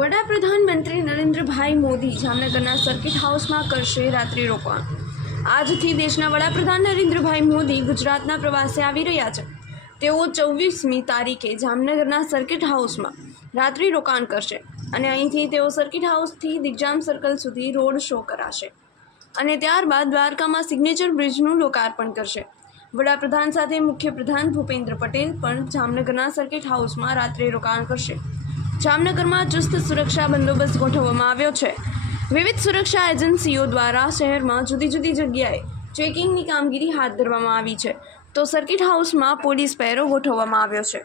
વડાપ્રધાન મંત્રી નરેન્દ્રભાઈ મોદી જામનગરના સર્કિટ હાઉસમાં કરશે રાત્રિ રોકાણ। આજથી દેશના વડાપ્રધાન નરેન્દ્રભાઈ મોદી ગુજરાતના પ્રવાસે આવી રહ્યા છે। તેઓ 24મી તારીખે જામનગરના સર્કિટ હાઉસમાં રાત્રિ રોકાણ કરશે અને અહીંથી તેઓ સર્કિટ હાઉસથી દિગ્જામ સર્કલ સુધી રોડ શો કરાશે અને ત્યારબાદ દ્વારકામાં સિગ્નેચર બ્રિજનું લોકાર્પણ કરશે। વડાપ્રધાન સાથે મુખ્યપ્રધાન ભૂપેન્દ્ર પટેલ પણ જામનગરના સર્કિટ હાઉસમાં રાત્રે રોકાણ કરશે। જામનગરમાં ચુસ્ત સુરક્ષા બંદોબસ્ત ગોઠવવામાં આવ્યો છે। વિવિધ સુરક્ષા એજન્સીઓ દ્વારા શહેરમાં જુદી જુદી જગ્યાએ ચેકિંગની કામગીરી હાથ ધરવામાં આવી છે, તો સર્કિટ હાઉસમાં પોલીસ પહેરો ગોઠવવામાં આવ્યો છે।